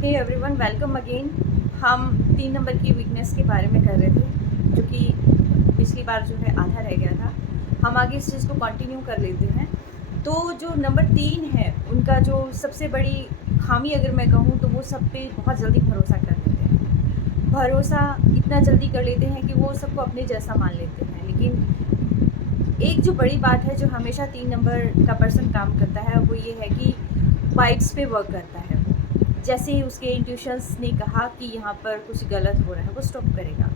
Hey everyone, welcome again. हम 3 number की weakness के बारे में कर रहे थे, जो कि पिछली बार जो है आधा रह गया था। हम आगे इस चीज़ को कंटिन्यू कर लेते हैं। तो जो नंबर 3 है, उनका जो सबसे बड़ी खामी अगर मैं कहूँ तो वो सब पे बहुत जल्दी भरोसा कर लेते हैं। भरोसा इतना जल्दी कर लेते हैं कि वो सबको अपने जैसा मान लेते हैं। लेकिन एक जो बड़ी बात है, जो हमेशा 3 नंबर का पर्सन काम करता है, वो ये है कि वाइब्स पे वर्क करता है। जैसे ही उसके इंट्यूशंस ने कहा कि यहाँ पर कुछ गलत हो रहा है, वो स्टॉप करेगा।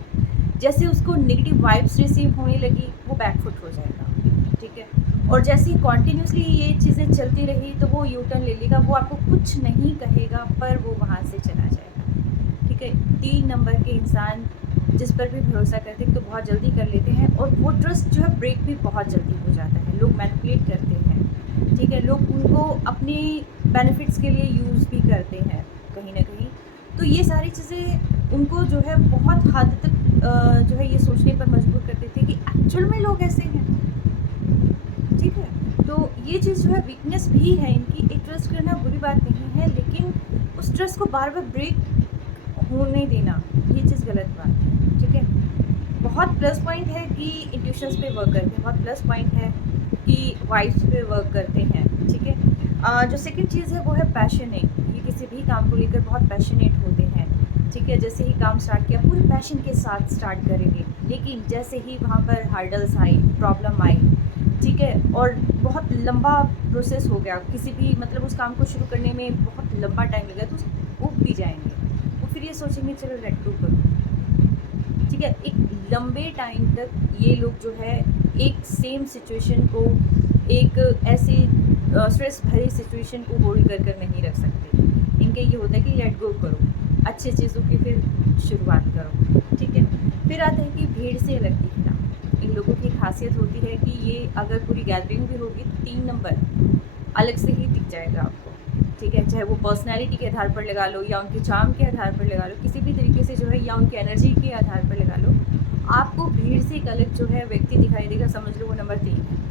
जैसे उसको नेगेटिव वाइब्स रिसीव होने लगी, वो बैकफुट हो जाएगा। ठीक है। और जैसे ही कॉन्टिन्यूसली ये चीज़ें चलती रही, तो वो यू टर्न ले लेगा। वो आपको कुछ नहीं कहेगा, पर वो वहाँ से चला जाएगा। ठीक है। 3 नंबर के इंसान जिस पर भी भरोसा करते हैं तो बहुत जल्दी कर लेते हैं, और वो ट्रस्ट जो है ब्रेक भी बहुत जल्दी हो जाता है। लोग मैनिपुलेट करते हैं। ठीक है। लोग उनको अपने बेनिफिट्स के लिए यूज़ भी करते हैं कहीं ना कहीं। तो ये सारी चीज़ें उनको जो है बहुत हद तक जो है ये सोचने पर मजबूर कर देती है कि एक्चुअल में लोग ऐसे हैं। ठीक है। तो ये चीज़ जो है वीकनेस भी है इनकी। एक ट्रस्ट करना बुरी बात नहीं है, लेकिन उस ट्रस्ट को बार बार ब्रेक होने देना, ये चीज़ गलत बात है। ठीक है। बहुत प्लस पॉइंट है कि इंट्यूशंस पे वर्क करते हैं, बहुत प्लस पॉइंट है कि वाइब्स पे वर्क करते हैं। ठीक है। जो सेकंड चीज़ है वो है पैशनेट। ये किसी भी काम को लेकर बहुत पैशनेट होते हैं। ठीक है। जैसे ही काम स्टार्ट किया, पूरे पैशन के साथ स्टार्ट करेंगे, लेकिन जैसे ही वहाँ पर हार्डल्स आई, प्रॉब्लम आई, ठीक है, और बहुत लंबा प्रोसेस हो गया, किसी भी मतलब उस काम को शुरू करने में बहुत लंबा टाइम लगा, तो ऊब भी जाएंगे। वो फिर ये सोचेंगे चलो लेट गो करो। ठीक है। एक लंबे टाइम तक ये लोग जो है एक सेम सिचुएशन को, एक ऐसी स्ट्रेस भरी सिचुएशन को होल्ड कर नहीं रख सकते। इनका ये होता है कि लेट गो करो, अच्छी चीज़ों की फिर शुरुआत करो। ठीक है। फिर आता है कि भीड़ से अलग दिखना। इन लोगों की खासियत होती है कि ये अगर पूरी गैदरिंग भी होगी तो 3 नंबर अलग से ही दिख जाएगा आपको। ठीक है। चाहे वो पर्सनैलिटी के आधार पर लगा लो, या उनके चार्म के आधार पर लगा लो, किसी भी तरीके से जो है, या उनकी एनर्जी के आधार पर लगा लो, आपको भीड़ से एक अलग जो है व्यक्ति दिखाई देगा। समझ लो वो नंबर 3 है।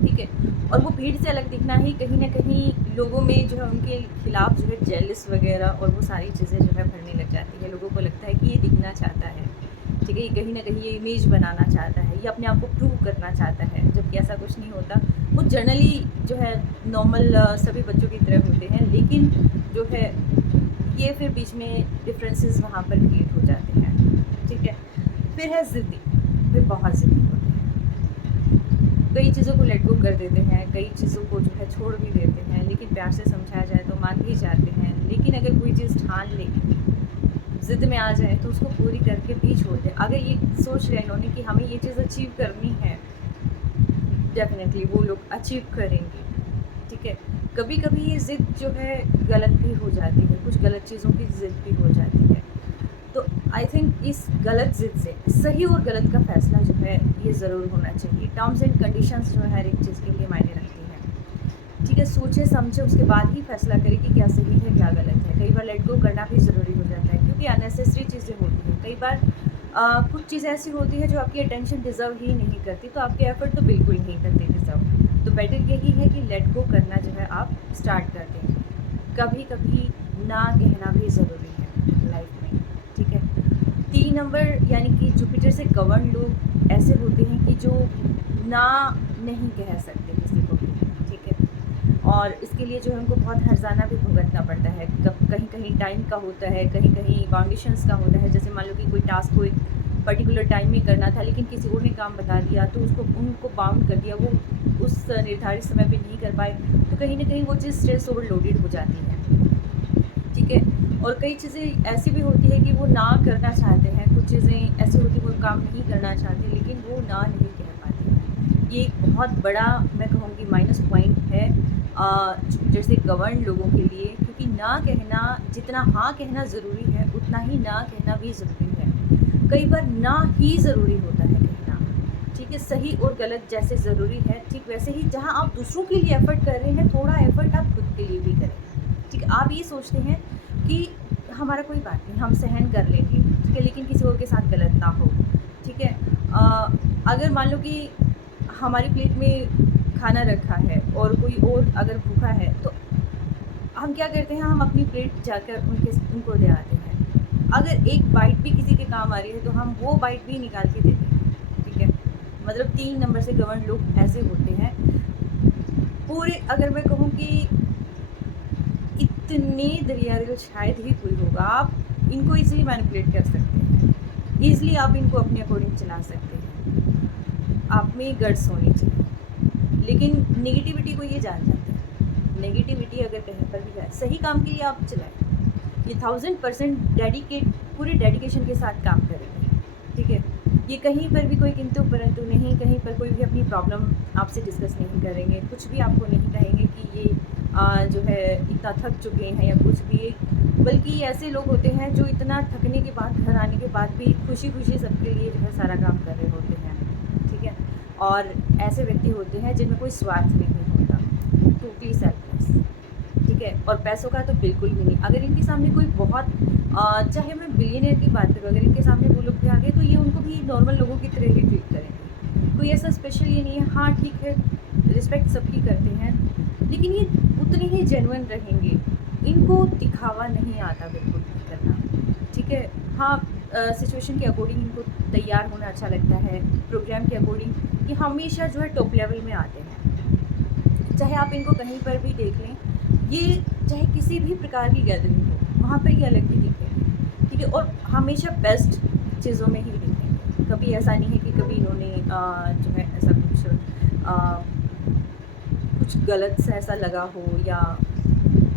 ठीक है। और वो भीड़ से अलग दिखना ही कहीं ना कहीं लोगों में जो है उनके खिलाफ जो है जेलस वगैरह और वो सारी चीज़ें जो है भरने लग जाती है। लोगों को लगता है कि ये दिखना चाहता है। ठीक है। ये कहीं ना कहीं ये इमेज बनाना चाहता है, ये अपने आप को प्रूव करना चाहता है, जबकि ऐसा कुछ नहीं होता। वो जनरली जो है नॉर्मल सभी बच्चों की तरह होते हैं, लेकिन जो है ये फिर बीच में डिफरेंसेस वहाँ पर क्रिएट हो जाते हैं। ठीक है। फिर है ज़िद्दी। फिर बहुत ज़िद्दी होते हैं, कई चीज़ों को लेट गो कर देते हैं, कई चीज़ों को जो है छोड़ भी देते हैं, लेकिन प्यार से समझाया जाए तो मान भी जाते हैं। लेकिन अगर कोई चीज़ ठान ले, ज़िद में आ जाए, तो उसको पूरी करके भी छोड़ दें। अगर ये सोच रहे इन्होंने कि हमें ये चीज़ अचीव करनी है, डेफिनेटली वो लोग अचीव करेंगे। ठीक है। कभी कभी ये ज़िद जो है गलत भी हो जाती है, कुछ गलत चीज़ों की ज़िद भी हो जाती है। तो आई थिंक इस गलत ज़िद से सही और गलत का फैसला जो है ये ज़रूर होना चाहिए। टर्म्स एंड कंडीशंस जो है हर एक चीज़ के लिए मायने रखती हैं। ठीक है। सोचे समझे उसके बाद ही फैसला करें कि क्या सही है क्या गलत है। कई बार लेट गो करना भी ज़रूरी हो जाता है, क्योंकि अननेसेसरी चीज़ें होती हैं। कई बार कुछ चीज़ें ऐसी होती है जो आपकी अटेंशन डिज़र्व ही नहीं करती, तो आपके एफर्ट तो बिल्कुल नहीं करते डिज़र्व। तो बेटर यही है कि लेट गो करना जो है आप स्टार्ट कर दें। कभी कभी ना कहना भी ज़रूरी है लाइफ में। ठीक है। 3 नंबर यानी कि जुपिटर से गवर्न लोग ऐसे होते हैं कि जो ना नहीं कह सकते किसी को भी। ठीक है। और इसके लिए जो है उनको बहुत हर्जाना भी भुगतना पड़ता है। कहीं कहीं टाइम का होता है, कहीं कहीं बाउंडेशंस का होता है। जैसे मान लो कि कोई टास्क को एक पर्टिकुलर टाइम में करना था, लेकिन किसी और ने काम बता दिया, तो उसको उनको बाउंड कर दिया, वो उस निर्धारित समय पे नहीं कर पाए, तो कहीं ना कहीं वो चीज़ स्ट्रेस ओवरलोडेड हो जाती है। ठीक है। और कई चीज़ें ऐसी भी होती है कि वो ना करना चाहते हैं, कुछ चीज़ें ऐसी होती हैं वो काम नहीं करना चाहते, लेकिन वो ना नहीं कह पाते हैं। ये एक बहुत बड़ा, मैं कहूँगी, माइनस पॉइंट है जैसे गवर्न लोगों के लिए, क्योंकि ना कहना, जितना हाँ कहना ज़रूरी है, उतना ही ना कहना भी ज़रूरी है। कई बार ना ही ज़रूरी होता है कहना। ठीक है। सही और गलत जैसे ज़रूरी है, ठीक वैसे ही जहाँ आप दूसरों के लिए एफ़र्ट कर रहे हैं, थोड़ा एफ़र्ट आप खुद के लिए भी करें। ठीक है। आप ये सोचते हैं कि हमारा कोई बात नहीं, हम सहन कर लेंगे। ठीक है। लेकिन किसी और के साथ गलत ना हो। ठीक है। अगर मान लो कि हमारी प्लेट में खाना रखा है और कोई और अगर भूखा है, तो हम क्या करते हैं, हम अपनी प्लेट जाकर उनको दे आते हैं। अगर एक बाइट भी किसी के काम आ रही है तो हम वो बाइट भी निकाल के देते हैं, ठीक है। मतलब 3 नंबर से गवर्न लोग ऐसे होते हैं। पूरे अगर मैं कहूँ कि इतने दरियादिल शायद ही कोई होगा, आप इनको ईज़िली मैनिपुलेट कर सकते हैं, ईज़िली आप इनको अपने अकॉर्डिंग चला सकते हैं। आप में गट्स होनी चाहिए, लेकिन नेगेटिविटी को ये जान जाते हैं। नेगेटिविटी अगर कहीं पर भी है, सही काम के लिए आप चलाएँ। ये 1000% पूरे डेडिकेशन के साथ काम करेंगे, ठीक है। ये कहीं पर भी कोई किंतु परंतु नहीं, कहीं पर कोई भी अपनी प्रॉब्लम आपसे डिस्कस नहीं करेंगे, कुछ भी आपको नहीं कहेंगे कि ये जो है इतना थक चुके हैं या कुछ भी। बल्कि ये ऐसे लोग होते हैं जो इतना थकने के बाद घर आने के बाद भी खुशी-खुशी सबके लिए जो है सारा काम कर रहे होते हैं, ठीक है। और ऐसे व्यक्ति होते हैं जिनमें कोई स्वार्थ नहीं होता, टोटली सेल्फलेस, ठीक है। और पैसों का तो बिल्कुल भी नहीं। अगर इनके सामने कोई बहुत चाहे मैं बिलियनियर की बात करूँ, अगर इनके सामने वो लोग भी आ गए तो ये उनको भी नॉर्मल लोगों की तरह ही ट्रीट करेंगे। कोई ऐसा स्पेशल ये नहीं है। हाँ ठीक है, रिस्पेक्ट सबकी करते हैं, लेकिन ये उतने ही जेन्युइन रहेंगे। इनको दिखावा नहीं आता बिल्कुल भी करना, ठीक है। हाँ, सिचुएशन के अकॉर्डिंग इनको तैयार होना अच्छा लगता है, प्रोग्राम के अकॉर्डिंग ये हमेशा जो है टॉप लेवल में आते हैं। चाहे आप इनको कहीं पर भी देख लें, ये चाहे किसी भी प्रकार की गैदरिंग हो, वहाँ पर ये अलग ही दिखेंगे, ठीक है। और हमेशा बेस्ट चीज़ों में ही दिखेंगे। कभी ऐसा नहीं है कि कभी इन्होंने जो है ऐसा कुछ गलत सा ऐसा लगा हो या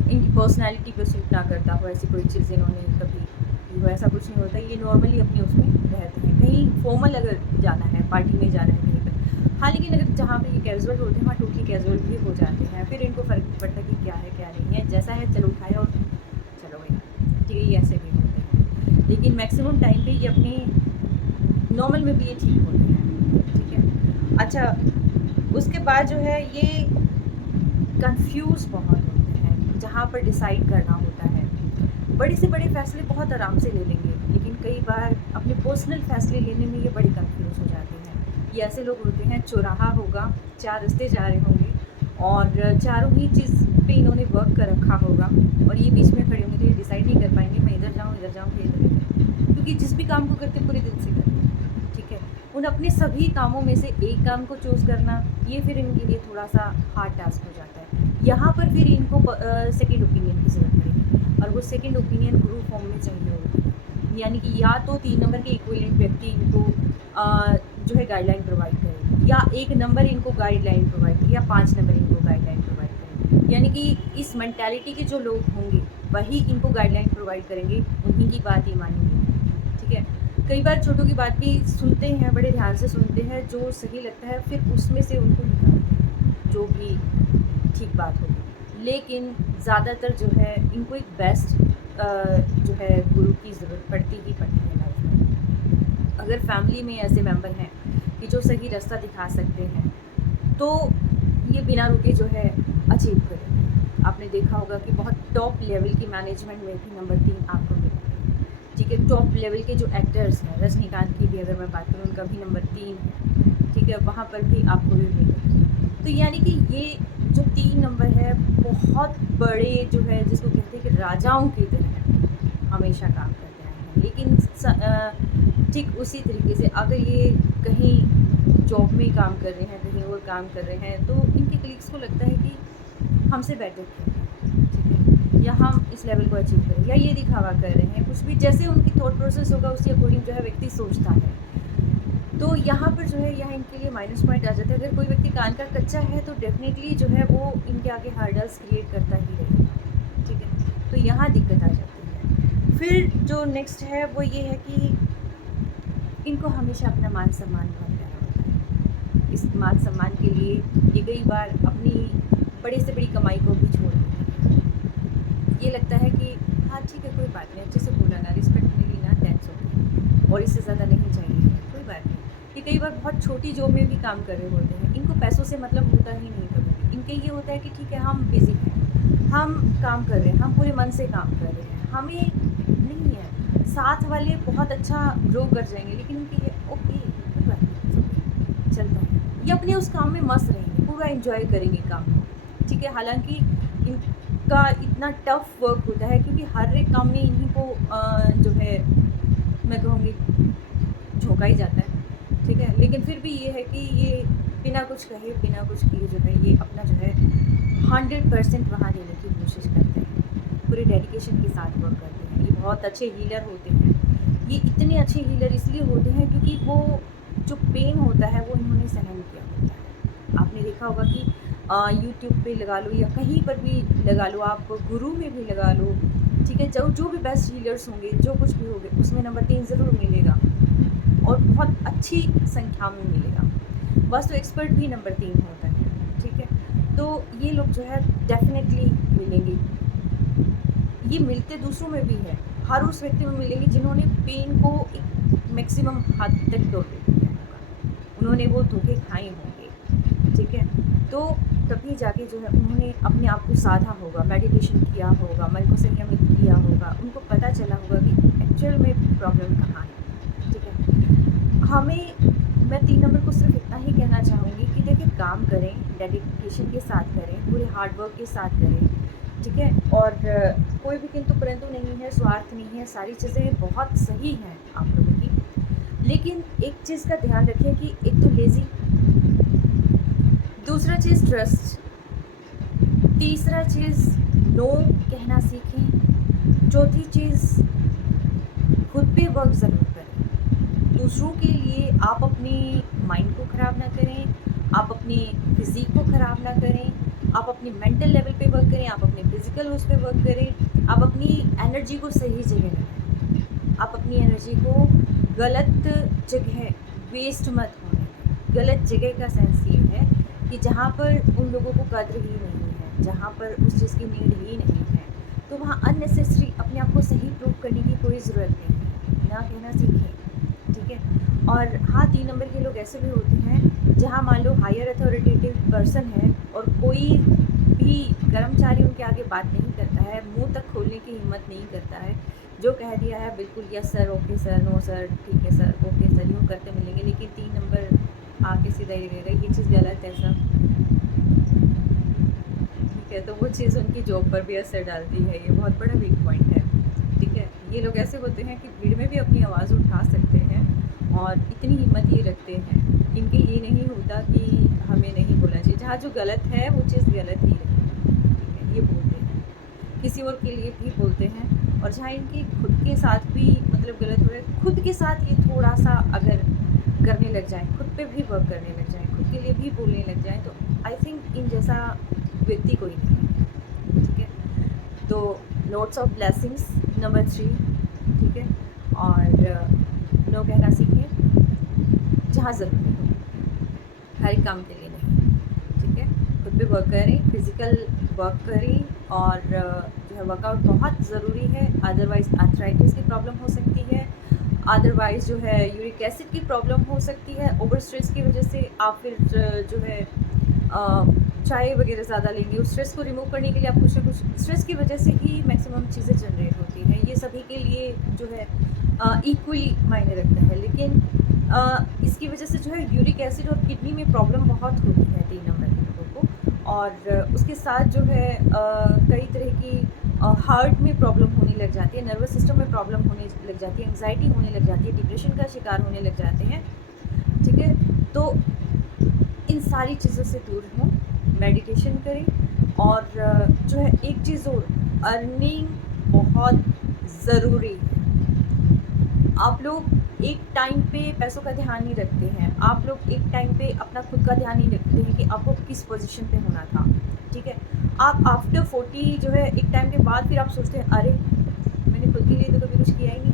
इनकी पर्सनैलिटी पे सूट ना करता हो, ऐसी कोई चीज़ इन्होंने कभी हो, ऐसा कुछ नहीं होता। ये नॉर्मली अपने उसमें रहते हैं। कहीं फॉर्मल अगर जाना है, पार्टी में जाना है कहीं पर, हाँ, लेकिन अगर जहाँ पे ये कैजुअल होते हैं वहाँ टोटली कैजुअल भी हो जाते हैं। फिर इनको फ़र्क नहीं पड़ता कि क्या है क्या नहीं है, जैसा है चलो उठाए और चलो भाई, ठीक है। ये ऐसे भी होते हैं, लेकिन मैक्सिमम टाइम पे ये अपने नॉर्मल में भी ये ठीक होते हैं, ठीक है। अच्छा, उसके बाद जो है ये कंफ्यूज बहुत होते हैं जहाँ पर डिसाइड करना होता है। बड़े से बड़े फ़ैसले बहुत आराम से ले लेंगे, लेकिन कई बार अपने पर्सनल फ़ैसले लेने में ये बड़े कंफ्यूज हो जाते हैं। ये ऐसे लोग होते हैं, चौराहा होगा, 4 रास्ते जा रहे होंगे और चारों ही चीज़ पे इन्होंने वर्क कर रखा होगा और ये बीच में खड़े होंगे तो ये डिसाइड नहीं कर पाएंगे मैं इधर जाऊँ कि इधर, क्योंकि जिस भी काम को करते पूरे दिल से करते हैं, ठीक है। उन अपने सभी कामों में से एक काम को चूज़ करना, ये फिर इनके लिए थोड़ा सा हार्ड टास्क हो जाता है। यहाँ पर फिर इनको सेकंड ओपिनियन की ज़रूरत पड़ेगी और वो सेकंड ओपिनियन गुरु फॉर्म में चाहिए होती है। यानी कि या तो 3 नंबर के इक्विवेलेंट व्यक्ति इनको जो है गाइडलाइन प्रोवाइड करें, या 1 नंबर इनको गाइडलाइन प्रोवाइड करें, या 5 नंबर इनको गाइडलाइन प्रोवाइड करें। यानी कि इस मेंटालिटी के जो लोग होंगे वही इनको गाइडलाइन प्रोवाइड करेंगे, उन्हीं की बात ये मानेंगे, ठीक है। कई बार छोटों की बात भी सुनते हैं, बड़े ध्यान से सुनते हैं, जो सही लगता है फिर उसमें से उनको निकालते हैं जो भी ठीक बात होगी। लेकिन ज़्यादातर जो है इनको एक बेस्ट जो है गुरु की ज़रूरत पड़ती ही पड़ती है लाइफ में। अगर फैमिली में ऐसे मेंबर हैं कि जो सही रास्ता दिखा सकते हैं तो ये बिना रुके जो है अचीव करेंगे। आपने देखा होगा कि बहुत टॉप लेवल की मैनेजमेंट में भी नंबर 3 आपको मिलेंगे, ठीक है। टॉप लेवल के जो एक्टर्स हैं, रजनीकांत की भी अगर मैं बात करूँ, उनका भी नंबर 3 है, ठीक है। वहाँ पर भी आपको भी मिलेगा। तो यानी कि ये जो 3 नंबर है बहुत बड़े जो है जिसको कहते हैं कि राजाओं की तरह हमेशा काम करते हैं। लेकिन ठीक उसी तरीके से अगर ये कहीं जॉब में काम कर रहे हैं, कहीं और काम कर रहे हैं, तो इनके कलीग्स को लगता है कि हमसे बेटर क्यों है, ठीक है, या हम इस लेवल को अचीव करें, या ये दिखावा कर रहे हैं कुछ भी। जैसे उनकी थॉट प्रोसेस होगा उसी अकॉर्डिंग जो है व्यक्ति सोचता है। तो यहाँ पर जो है यहाँ इनके लिए माइनस पॉइंट आ जाता है। अगर कोई व्यक्ति कान का कच्चा है तो डेफिनेटली जो है वो इनके आगे हार्डल्स क्रिएट करता ही रहेगा, ठीक है। तो यहाँ दिक्कत आ जाती है। फिर जो नेक्स्ट है वो ये है कि इनको हमेशा अपना मान सम्मान बहुत प्यारा होता है। इस मान सम्मान के लिए ये कई बार अपनी बड़े से बड़ी कमाई को भी छोड़ देते हैं। ये लगता है कि हाँ ठीक है, कोई बात नहीं, अच्छे से बोला ना, रिस्पेक्ट मिली ना, दैट्स ओके, और इससे ज़्यादा नहीं चाहिए, कोई बात नहीं। ये कई बार बहुत छोटी जॉब में भी काम कर रहे होते हैं, इनको पैसों से मतलब होता ही नहीं कभी भी। इनके ये होता है कि ठीक है, हम बिज़ी हैं, हम काम कर रहे हैं, हम पूरे मन से काम कर रहे हैं, हमें नहीं है, साथ वाले बहुत अच्छा ग्रो कर जाएंगे, लेकिन इनके ये ओके, कोई बात नहीं, चलता है। ये अपने उस काम में मस्त रहेंगे, पूरा एंजॉय करेंगे काम को, ठीक है। हालांकि का इतना टफ वर्क होता है, क्योंकि हर एक काम में इन्हीं को जो है मैं कहूँगी झोंका ही जाता है, ठीक है? लेकिन फिर भी ये है कि ये बिना कुछ कहे, बिना कुछ किए जो है ये अपना जो है 100% वहाँ देने की कोशिश करते हैं। पूरे डेडिकेशन के साथ वर्क करते हैं। ये बहुत अच्छे हीलर होते हैं। ये इतने अच्छे हीलर इसलिए होते हैं क्योंकि वो जो पेन होता है वो इन्होंने सहन किया होता है। आपने देखा होगा कि यूट्यूब पे लगा लो या कहीं पर भी लगा लो, आप गुरु में भी लगा लो, ठीक है? जो भी बेस्ट हीलर्स होंगे, जो कुछ भी होंगे, उसमें नंबर 3 ज़रूर मिलेगा और बहुत अच्छी संख्या में मिलेगा। वास्तु एक्सपर्ट भी नंबर 3 होता है, ठीक है? तो ये लोग जो है डेफ़िनेटली मिलेंगे। ये मिलते दूसरों में भी है, हर उस व्यक्ति में मिलेंगे जिन्होंने पेन को एक मैक्सिमम हद तक टॉलरेट किया होगा। उन्होंने वो धोखे खाए होंगे, ठीक है? तो तभी जाके जो है उन्होंने अपने आप को साधा होगा, मेडिटेशन किया होगा, मन को संयमित किया होगा, उनको पता चला होगा कि एक्चुअल में प्रॉब्लम कहाँ है, ठीक है? मैं 3 नंबर को सिर्फ इतना ही कहना चाहूँगी कि देखिए, काम करें, डेडिकेशन के साथ करें, पूरे हार्ड वर्क के साथ करें, ठीक है? और कोई भी किंतु परंतु नहीं है, स्वार्थ नहीं है, सारी चीज़ें बहुत सही हैं आप लोगों की। लेकिन एक चीज़ का ध्यान रखिए कि एक तो लेज़ी, दूसरा चीज़ ट्रस्ट, तीसरा चीज़ नो कहना सीखें, चौथी चीज़ खुद पे वर्क ज़रूर करें। दूसरों के लिए आप अपनी माइंड को ख़राब ना करें, आप अपनी फिज़ीक को ख़राब ना करें, आप अपनी मेंटल लेवल पे वर्क करें, आप अपने फिज़िकल उस पे वर्क करें, आप अपनी एनर्जी को सही जगह लगाएं। आप अपनी एनर्जी को गलत जगह वेस्ट मत होने दें। गलत जगह का सेंस ये है कि जहाँ पर उन लोगों को कद्र ही नहीं है, जहाँ पर उस चीज़ की नीड ही नहीं है, तो वहाँ अननेसेसरी अपने आप को सही प्रूव करने की कोई ज़रूरत नहीं है। ना कहना सीखें, ठीक है? और हाँ, 3 नंबर के लोग ऐसे भी होते हैं जहाँ मान लो हायर अथॉरिटेटिव पर्सन है और कोई भी कर्मचारी उनके आगे बात नहीं करता है, मुंह तक खोलने की हिम्मत नहीं करता है। जो कह दिया है बिल्कुल yes sir, okay sir, no sir, ठीक है सर, ओके सर, यूँ करते मिलेंगे। लेकिन 3 नंबर आके सीधा ही रहेगा, ये चीज़ गलत है सर, ठीक है? तो वो चीज़ उनकी जॉब पर भी असर डालती है। ये बहुत बड़ा वीक पॉइंट है, ठीक है? ये लोग ऐसे होते हैं कि भीड़ में भी अपनी आवाज़ उठा सकते हैं और इतनी हिम्मत ये रखते हैं, इनके ये नहीं होता कि हमें नहीं बोलना चाहिए। जहाँ जो गलत है वो चीज़ गलत ही रहेगी, ठीक है? ये बोलते हैं, किसी और के लिए भी बोलते हैं। और जहाँ इनके खुद के साथ भी मतलब गलत हो रहा है, खुद के साथ ये थोड़ा-सा अगर करने लग जाएँ, खुद पे भी वर्क करने लग जाएँ, खुद के लिए भी बोलने लग जाएँ, तो आई थिंक इन जैसा व्यक्ति कोई नहीं है, ठीक है? तो लॉट्स ऑफ ब्लेसिंग्स नंबर 3, ठीक है? और नो कहना सीखें जहाँ ज़रूरी हो, हर एक काम के लिए नहीं, ठीक है? खुद पे वर्क करें, फिज़िकल वर्क करें और जो है वर्कआउट बहुत ज़रूरी है। अदरवाइज़ आर्थराइटिस की प्रॉब्लम हो सकती है, अदरवाइज़ जो है यूरिक एसिड की प्रॉब्लम हो सकती है। ओवर स्ट्रेस की वजह से आप फिर जो है चाय वगैरह ज़्यादा लेंगे। उस स्ट्रेस को रिमूव करने के लिए आप कुछ ना कुछ, स्ट्रेस की वजह से ही मैक्सिमम चीज़ें जनरेट होती हैं। ये सभी के लिए जो है इक्वली मायने रखता है। लेकिन इसकी वजह से जो है यूरिक एसिड और किडनी में प्रॉब्लम बहुत होती है 3 नंबर के लोगों को। और उसके साथ जो है कई तरह की हार्ट में प्रॉब्लम होने लग जाती है, नर्वस सिस्टम में प्रॉब्लम होने लग जाती है, एंग्जाइटी होने लग जाती है, डिप्रेशन का शिकार होने लग जाते हैं, ठीक है? तो इन सारी चीज़ों से दूर हों, मेडिटेशन करें और जो है एक चीज़ और, अर्निंग बहुत ज़रूरी है। आप लोग एक टाइम पे पैसों का ध्यान नहीं रखते हैं, आप लोग एक टाइम पे अपना खुद का ध्यान नहीं रखते हैं कि आपको किस पोजीशन पे होना था, ठीक है? आप आफ्टर 40 जो है एक टाइम के बाद फिर आप सोचते हैं, अरे! मैंने खुद के लिए तो कभी कुछ किया ही नहीं,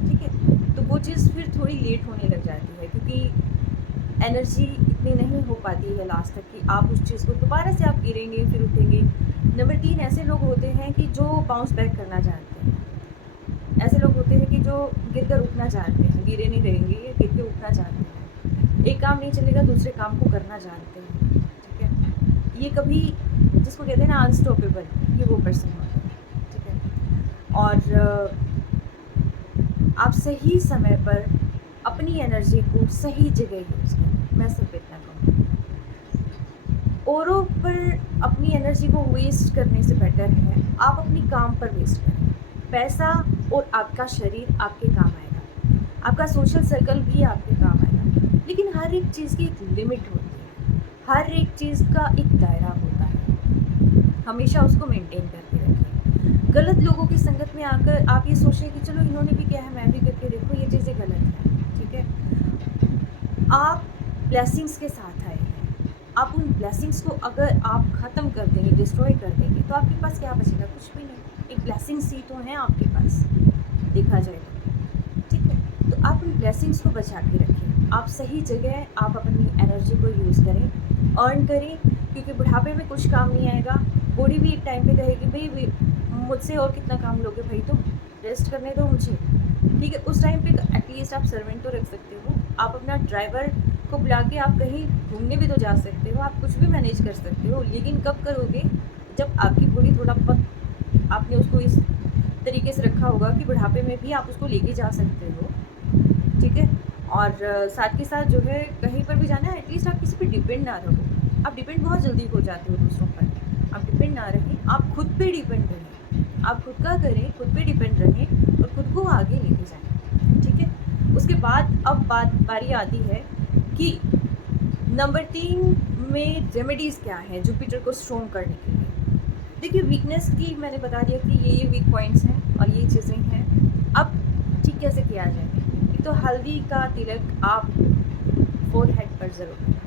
ठीक है? तो वो चीज़ फिर थोड़ी लेट होने लग जाती है क्योंकि एनर्जी इतनी नहीं हो पाती है लास्ट तक कि आप उस चीज़ को दोबारा से आप गिरेंगे फिर उठेंगे। नंबर 3 ऐसे लोग होते हैं कि जो बाउंस बैक करना जानते हैं। ऐसे लोग होते हैं कि जो गिर कर उठना चाहते हैं, गिरे नहीं रहेंगे, ये गिर के उठना चाहते हैं। एक काम नहीं चलेगा, दूसरे काम को करना जानते हैं, ठीक है? ये कभी, जिसको कहते हैं ना अनस्टॉपेबल, ये वो पर्सन होते हैं, ठीक है? और आप सही समय पर अपनी एनर्जी को सही जगह यूज़ करें, मैं सिर्फ इतना कहूँगी। औरों पर अपनी एनर्जी को वेस्ट करने से बेटर है आप अपनी काम पर वेस्ट करें। पैसा और आपका शरीर आपके काम आएगा, आपका सोशल सर्कल भी आपके काम आएगा, लेकिन हर एक चीज़ की एक लिमिट होती है, हर एक चीज़ का एक दायरा होता है, हमेशा उसको मेंटेन करके रखें। गलत लोगों की संगत में आकर आप ये सोच रहे हैं कि चलो इन्होंने भी किया है मैं भी करके देखो, ये चीज़ें गलत हैं, ठीक है? आप ब्लेसिंग्स के साथ आए हैं, आप उन ब्लेसिंग्स को अगर आप ख़त्म कर देंगे, डिस्ट्रॉय कर देंगे, तो आपके पास क्या बचेगा? कुछ भी नहीं। एक ब्लेसिंग्स ही तो हैं आपके पास, देखा जाए तो, ठीक है? तो आप उन ब्लेसिंग्स को बचा के रखें, आप सही जगह आप अपनी एनर्जी को यूज़ करें, अर्न करें, क्योंकि बुढ़ापे में कुछ काम नहीं आएगा। बॉडी भी एक टाइम पे कहेगी भई मुझसे और कितना काम लोगे भाई तुम, रेस्ट करने दो मुझे, ठीक है? उस टाइम पे एटलीस्ट आप सर्वेंट तो रख सकते हो, आप अपना ड्राइवर को बुला के आप कहीं घूमने भी तो जा सकते हो, आप कुछ भी मैनेज कर सकते हो, लेकिन कब करोगे? जब आपकी बॉडी थोड़ा बहुत आपने उसको इस तरीके से रखा होगा कि बुढ़ापे में भी आप उसको लेके जा सकते हो, ठीक है? और साथ के साथ जो है कहीं पर भी जाना है एटलीस्ट आप किसी पे डिपेंड ना रहो। आप डिपेंड बहुत जल्दी हो जाते हो दूसरों पर, आप डिपेंड ना रहें, आप खुद पे डिपेंड रहें। आप खुद का करें, खुद पे डिपेंड रहें और खुद को आगे लेके जाएँ, ठीक है? उसके बाद अब बारी आती है कि नंबर 3 में रेमेडीज़ क्या हैं जुपिटर को स्ट्रॉन्ग करने के लिए। देखिए वीकनेस की मैंने बता दिया कि ये वीक पॉइंट्स हैं और ये चीज़ें हैं। अब ठीक कैसे किया जाए? एक तो हल्दी का तिलक आप फ़ोरहेड पर ज़रूर लगाएँ।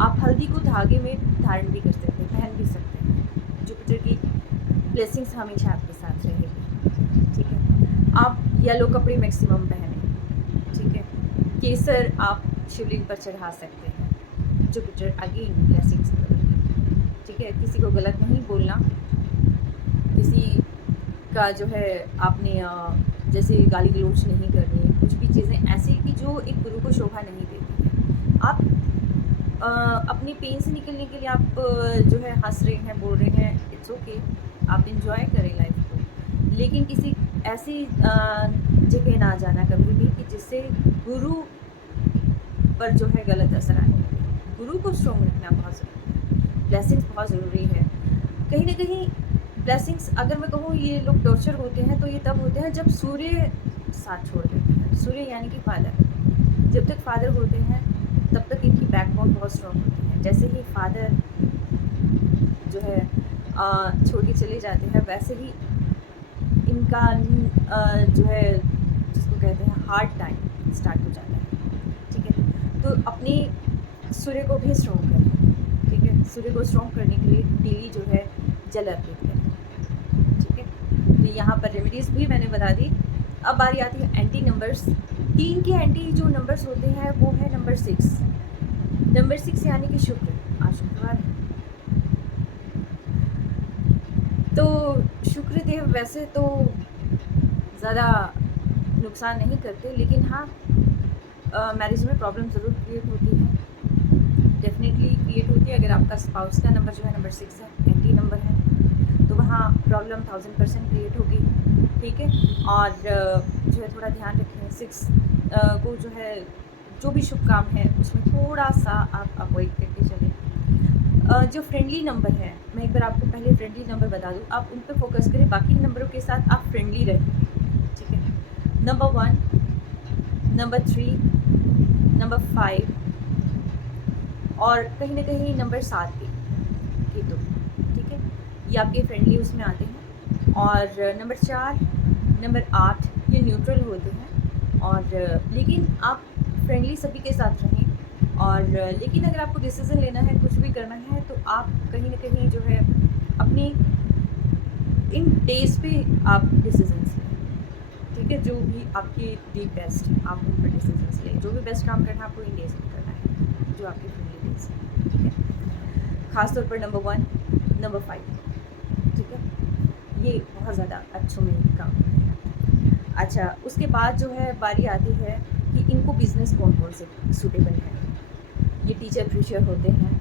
आप हल्दी को धागे में धारण भी कर सकते हैं, पहन भी सकते हैं। जुपिटर की ब्लेसिंग्स हमेशा आपके साथ रहेगी, ठीक है? आप येलो कपड़े मैक्सिमम पहनें, ठीक है? केसर आप शिवलिंग पर चढ़ा सकते हैं, जुपिटर अगेन ब्लेसिंग्स करेंगे, ठीक है? किसी को गलत नहीं बोलना, किसी का जो है आपने जैसे गाली गलौज नहीं करनी, कुछ भी चीज़ें ऐसी कि जो एक गुरु को शोभा नहीं देती है। आप अपनी पेन से निकलने के लिए आप जो है हँस रहे हैं, बोल रहे हैं, इट्स ओके, आप एंजॉय करें लाइफ को, लेकिन किसी ऐसी जगह ना जाना कभी भी कि जिससे गुरु पर जो है गलत असर आने लगे। गुरु को स्ट्रॉन्ग रखना बहुत ज़रूरी है, ब्लेसिंग्स बहुत ज़रूरी है। कहीं न कहीं ब्लेसिंग्स अगर मैं कहूँ ये लोग टॉर्चर होते हैं तो ये तब होते हैं जब सूर्य साथ छोड़ देते हैं। सूर्य यानी कि फादर, जब तक फादर होते हैं तब तक इनकी बैकबोन बहुत स्ट्रॉन्ग होती है। जैसे ही फादर जो है छोड़ के चले जाते हैं, वैसे ही इनका जो है जिसको कहते हैं हार्ड टाइम स्टार्ट हो जाता है, ठीक है? तो अपनी सूर्य को भी स्ट्रॉन्ग करें, ठीक है? सूर्य को स्ट्रॉन्ग करने के लिए डेली जो है जल अर्पित करें, ठीक है? तो यहाँ पर रेमेडीज़ भी मैंने बता दी। अब बारी आती है एंटी नंबर्स। 3 के एंटी जो नंबर्स होते हैं वो है नंबर 6। नंबर 6 यानी कि शुक्र। आज शुक्रवार है, तो शुक्रदेव वैसे तो ज़्यादा नुकसान नहीं करते, लेकिन हाँ मैरिज में प्रॉब्लम ज़रूर क्रिएट होती है, डेफिनेटली क्रिएट होती है। अगर आपका स्पाउस का नंबर जो है नंबर 6 है, एंटी नंबर है, तो वहाँ प्रॉब्लम 1000% क्रिएट होगी, ठीक है? और जो है थोड़ा ध्यान रखें 6 को जो है जो भी शुभ काम है उसमें थोड़ा सा आप अवॉइड करके चलें। जो फ्रेंडली नंबर है, मैं एक बार आपको पहले फ्रेंडली नंबर बता दूँ, आप उन पे फोकस करें, बाकी नंबरों के साथ आप फ्रेंडली रहें, ठीक है? नंबर 1, नंबर 3, नंबर 5 और कहीं ना कहीं नंबर 7 भी, केतु, ठीक है? ये आपके फ्रेंडली उसमें आते हैं। और नंबर 4, नंबर 8 ये न्यूट्रल होते हैं। और लेकिन आप फ्रेंडली सभी के साथ रहें। और लेकिन अगर आपको डिसीज़न लेना है, कुछ भी करना है, तो आप कहीं ना कहीं जो है अपनी इन डेज़ पे आप डिसीजंस लें, ठीक है? जो भी आपके लिए बेस्ट, आप उन पर डिसीजंस लें। जो भी बेस्ट काम करना है आपको इन डेज़ में करना है, जो आपके फ्रेंडली डेज़ हैं, ठीक है? ख़ासतौर पर नंबर 1, नंबर 5, ठीक है? ये बहुत ज़्यादा अच्छों में काम होते हैं। अच्छा, उसके बाद जो है बारी आती है कि इनको बिज़नेस कौन-कौन से सूटेबल है। ये टीचर प्रीचर होते हैं,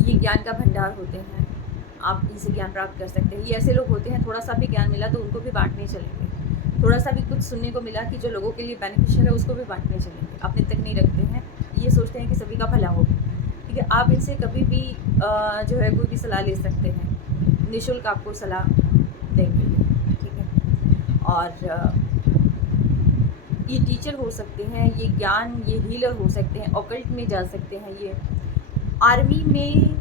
ये ज्ञान का भंडार होते हैं, आप इनसे ज्ञान प्राप्त कर सकते हैं। ये ऐसे लोग होते हैं, थोड़ा सा भी ज्ञान मिला तो उनको भी बांटने चलेंगे, थोड़ा सा भी कुछ सुनने को मिला कि जो लोगों के लिए बेनिफिशियल है उसको भी बांटने चलेंगे, अपने तक नहीं रखते हैं। ये सोचते हैं कि सभी का भला हो, ठीक है, आप इनसे कभी भी जो है कोई भी सलाह ले सकते हैं, निःशुल्क आपको सलाह देंगे ये, ठीक है। और ये टीचर हो सकते हैं, ये ज्ञान, ये हीलर हो सकते हैं, ऑकल्ट में जा सकते हैं, ये आर्मी में,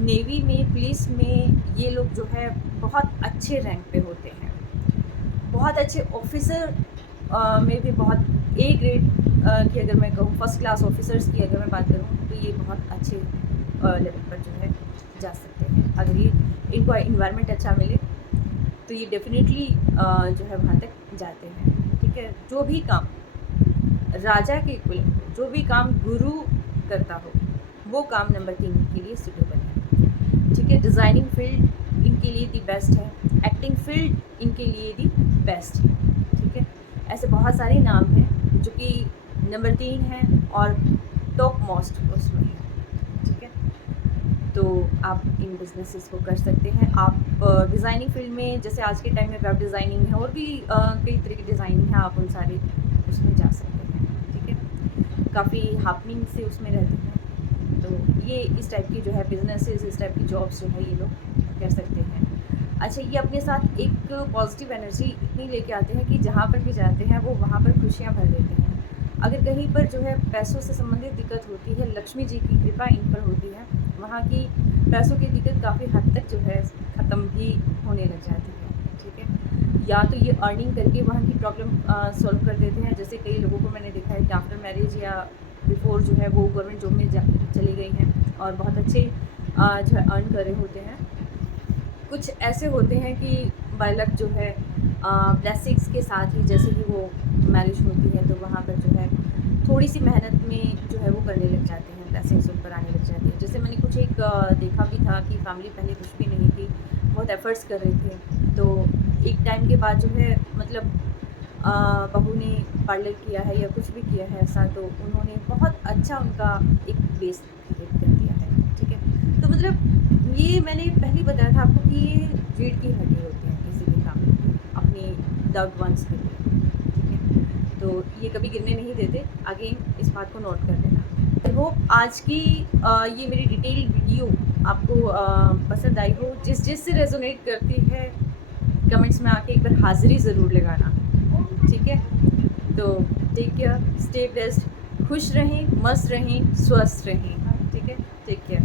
नेवी में, पुलिस में ये लोग जो है बहुत अच्छे रैंक पे होते हैं, बहुत अच्छे ऑफिसर में भी बहुत ए ग्रेड की अगर मैं कहूँ, फर्स्ट क्लास ऑफिसर्स की अगर मैं बात करूँ तो ये बहुत अच्छे लेवल पर जो है जा सकते हैं। अगर ये इनको इन्वायरमेंट अच्छा मिले तो ये डेफिनेटली जो है वहाँ तक जाते हैं, ठीक है। जो भी काम राजा के कुल, जो भी काम गुरु करता हो, वो काम नंबर 3 के लिए सूटेबल है, ठीक है। डिज़ाइनिंग फील्ड इनके लिए दी बेस्ट है, एक्टिंग फील्ड इनके लिए दी बेस्ट है, ठीक है। ऐसे बहुत सारे नाम हैं जो कि नंबर 3 है और टॉप मोस्ट उसमें है, ठीक है। तो आप इन बिजनेसेस को कर सकते हैं। आप डिज़ाइनिंग फील्ड में, जैसे आज के टाइम में वेब डिज़ाइनिंग है और भी कई तरह की डिज़ाइनिंग है, आप उन सारे उसमें जा सकते हैं, ठीक है। काफ़ी हैपनिंग से उसमें रहते हैं, तो ये इस टाइप की जो है बिजनेसेस, इस टाइप की जॉब्स जो है ये लोग कर सकते हैं। अच्छा, ये अपने साथ एक पॉजिटिव एनर्जी इतनी लेके आते हैं कि जहाँ पर भी जाते हैं वो वहाँ पर खुशियाँ भर देते हैं। अगर कहीं पर जो है पैसों से संबंधित दिक्कत होती है, लक्ष्मी जी की कृपा इन पर होती है, वहाँ की पैसों की दिक्कत काफ़ी हद तक जो है ख़त्म भी होने लग जाती है, ठीक है। या तो ये अर्निंग करके वहाँ की प्रॉब्लम सॉल्व कर देते हैं। जैसे कई लोगों को मैंने देखा है कि आफ्टर मैरिज या बिफोर जो है वो गवर्नमेंट जॉब में चली गई हैं और बहुत अच्छे जो है अर्न कर रहे होते हैं। कुछ ऐसे होते हैं कि बाय लक जो है ब्लेसिंग्स के साथ ही जैसे कि वो मैरिज होती है तो वहाँ पर जो है थोड़ी सी मेहनत में जो है वो करने लग जाते हैं, ब्लेसिंग्स उन पर आने लग जाती है। जैसे मैंने कुछ एक देखा भी था कि फैमिली पहले कुछ भी नहीं थी, बहुत एफ़र्ट्स कर रहे थे, तो एक टाइम के बाद जो है मतलब बहू ने पार्लर किया है या कुछ भी किया है ऐसा, तो उन्होंने बहुत अच्छा उनका एक बेस क्रिएट कर दिया है, ठीक है। तो मतलब ये मैंने पहले ही बताया था आपको कि ये रीढ़ की हड्डी होती है किसी भी काम में, अपने लव्ड वंस के लिए, ठीक है। तो ये कभी गिरने नहीं देते, अगेन इस बात को नोट कर लेना। आई होप आज की ये मेरी डिटेल वीडियो आपको पसंद आई हो। जिस से रेजोनेट करती है कमेंट्स में आके एक बार हाज़िरी ज़रूर लगाना, ठीक है। तो टेक केयर, स्टे ब्लेस्ड, खुश रहें, मस्त रहें, स्वस्थ रहें, ठीक है। Take care.